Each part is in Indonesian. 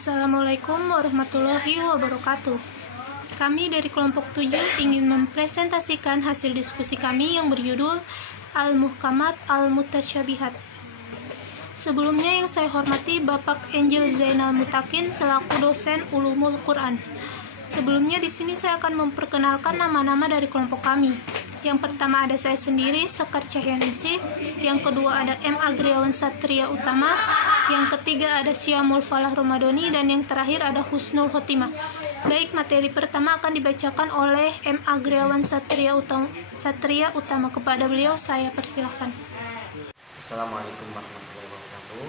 Assalamualaikum warahmatullahi wabarakatuh. Kami dari kelompok 7 ingin mempresentasikan hasil diskusi kami yang berjudul Al-Muhkamat Al-Mutasyabihat. Sebelumnya yang saya hormati Bapak Angel Zainal Mutakin selaku dosen Ulumul Quran. Sebelumnya di sini saya akan memperkenalkan nama-nama dari kelompok kami. Yang pertama ada saya sendiri, Sekar Cahyaningsih. Yang kedua ada M. Agriawan Satria Utama. Yang ketiga ada Syamul Falah Romadoni. Dan yang terakhir ada Husnul Khotimah. Baik, materi pertama akan dibacakan oleh M. Agriawan Satria Utama. Kepada beliau saya persilahkan. Assalamualaikum warahmatullahi wabarakatuh.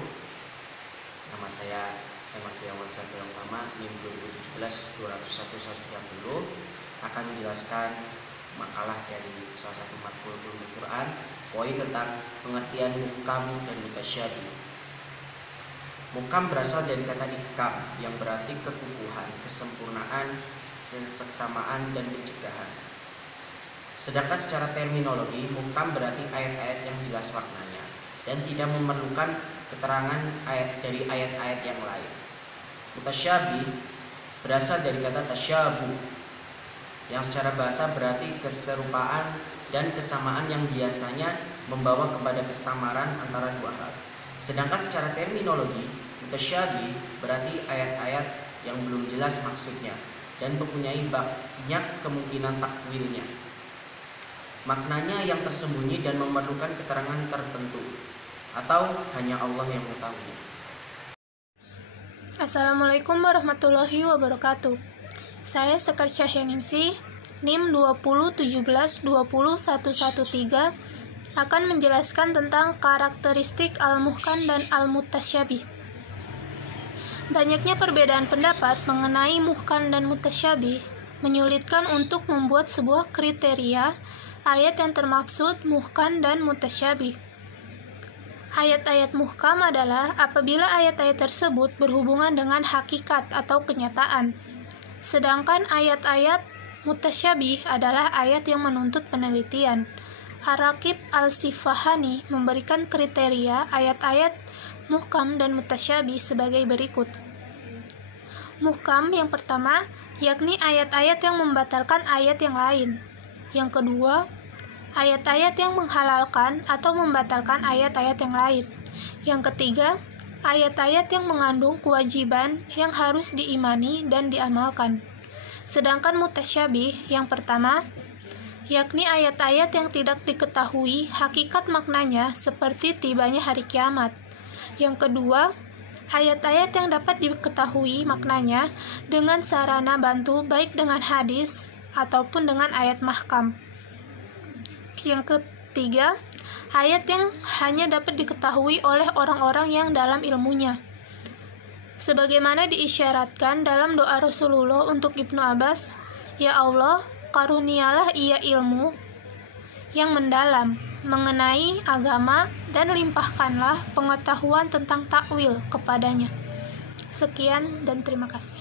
Nama saya M. Agriawan Satria Utama, NIM 2017-201-130, akan menjelaskan makalah dari salah satu matkul Ulumul Quran, poin tentang pengertian muhkam dan mutasyabih. Muhkam berasal dari kata ihkam yang berarti kekukuhan, kesempurnaan, keseksama,an dan pencegahan. Sedangkan secara terminologi, muhkam berarti ayat-ayat yang jelas maknanya dan tidak memerlukan keterangan dari ayat-ayat yang lain. Mutasyabih berasal dari kata tasyabuh yang secara bahasa berarti keserupaan dan kesamaan yang biasanya membawa kepada kesamaran antara dua hal. Sedangkan secara terminologi, mutasyabih berarti ayat-ayat yang belum jelas maksudnya dan mempunyai banyak kemungkinan takwilnya. Maknanya yang tersembunyi dan memerlukan keterangan tertentu, atau hanya Allah yang mengetahui. Assalamualaikum warahmatullahi wabarakatuh. Saya Sekar Cahyaningsih, NIM 2017-20113, akan menjelaskan tentang karakteristik al-muhkam dan al-mutasyabih. Banyaknya perbedaan pendapat mengenai muhkam dan mutasyabih menyulitkan untuk membuat sebuah kriteria ayat yang termaksud muhkam dan mutasyabih. Ayat-ayat muhkam adalah apabila ayat-ayat tersebut berhubungan dengan hakikat atau kenyataan. Sedangkan ayat-ayat mutasyabih adalah ayat yang menuntut penelitian. Ar-Raqib Al-Sifahani memberikan kriteria ayat-ayat muhkam dan mutasyabih sebagai berikut. Muhkam yang pertama, yakni ayat-ayat yang membatalkan ayat yang lain. Yang kedua, ayat-ayat yang menghalalkan atau membatalkan ayat-ayat yang lain. Yang ketiga, ayat-ayat yang mengandung kewajiban yang harus diimani dan diamalkan. Sedangkan mutasyabih yang pertama, yakni ayat-ayat yang tidak diketahui hakikat maknanya seperti tibanya hari kiamat. Yang kedua, ayat-ayat yang dapat diketahui maknanya dengan sarana bantu baik dengan hadis ataupun dengan ayat mahkam. Yang ketiga, ayat yang hanya dapat diketahui oleh orang-orang yang dalam ilmunya. Sebagaimana diisyaratkan dalam doa Rasulullah untuk Ibnu Abbas, "Ya Allah, karunialah ia ilmu yang mendalam mengenai agama dan limpahkanlah pengetahuan tentang takwil kepadanya." Sekian dan terima kasih.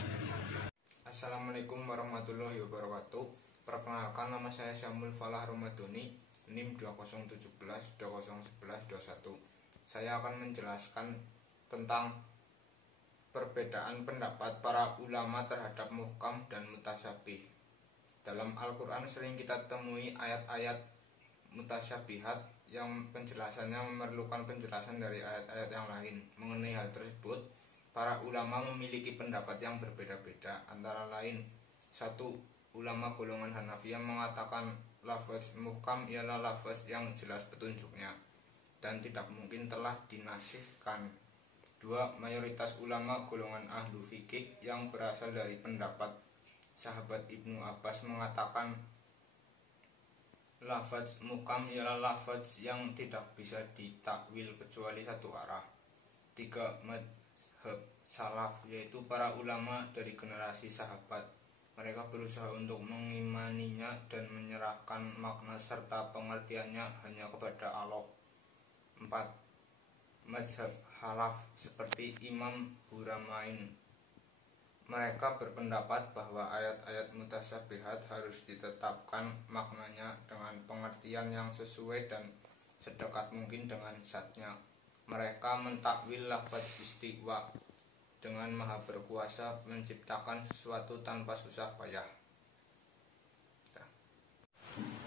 Assalamualaikum warahmatullahi wabarakatuh. Perkenalkan, nama saya Syamul Falah Romadoni, NIM 2017-2011121. Saya akan menjelaskan tentang perbedaan pendapat para ulama terhadap muhkam dan mutasyabih. Dalam Al-Quran sering kita temui ayat-ayat mutasyabihat yang penjelasannya memerlukan penjelasan dari ayat-ayat yang lain. Mengenai hal tersebut, para ulama memiliki pendapat yang berbeda-beda. Antara lain, satu, ulama golongan Hanafiyah mengatakan lafaz muhkam ialah lafaz yang jelas petunjuknya dan tidak mungkin telah dinasihkan. Dua, mayoritas ulama golongan ahlu fikih yang berasal dari pendapat sahabat Ibnu Abbas mengatakan lafaz muhkam ialah lafaz yang tidak bisa ditakwil kecuali satu arah. Tiga, madhab salaf, yaitu para ulama dari generasi sahabat. Mereka berusaha untuk mengimaninya dan menyerahkan makna serta pengertiannya hanya kepada Allah. 4. Mazhab Halaf seperti Imam Huramain. Mereka berpendapat bahwa ayat-ayat mutasyabihat harus ditetapkan maknanya dengan pengertian yang sesuai dan sedekat mungkin dengan zatnya. Mereka mentakwil lafaz istiwa dengan Maha Berkuasa menciptakan sesuatu tanpa susah payah.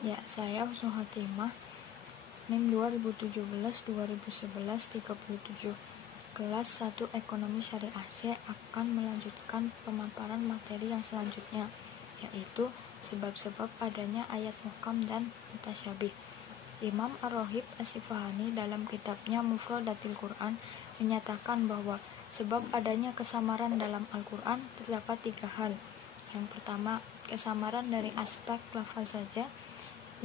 Ya, saya Husnul Khotimah, NIM 2017-2011 37. Kelas 1 Ekonomi Syariah C akan melanjutkan pemaparan materi yang selanjutnya, yaitu sebab-sebab adanya ayat muhkam dan mutasyabih. Imam Ar-Rahib As-Sifahani dalam kitabnya Mufradatil Quran menyatakan bahwa sebab adanya kesamaran dalam Al-Quran terdapat 3 hal. Yang pertama, kesamaran dari aspek lafal saja.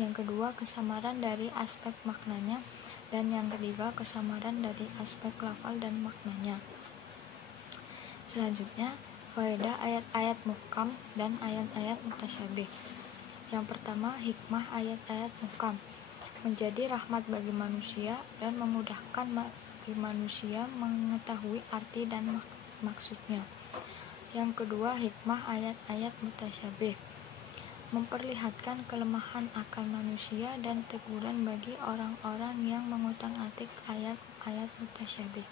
Yang kedua, kesamaran dari aspek maknanya. Dan yang ketiga, kesamaran dari aspek lafal dan maknanya. Selanjutnya, faedah ayat-ayat muhkam dan ayat-ayat mutasyabih. Yang pertama, hikmah ayat-ayat muhkam menjadi rahmat bagi manusia dan memudahkan bagi manusia mengetahui arti dan maksudnya. Yang kedua, hikmah ayat-ayat mutasyabih memperlihatkan kelemahan akal manusia dan teguran bagi orang-orang yang mengutak-atik ayat-ayat mutasyabih.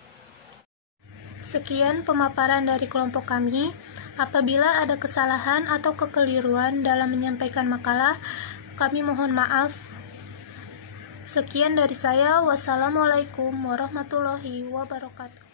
Sekian pemaparan dari kelompok kami. Apabila ada kesalahan atau kekeliruan dalam menyampaikan makalah, kami mohon maaf. Sekian dari saya. Wassalamualaikum warahmatullahi wabarakatuh.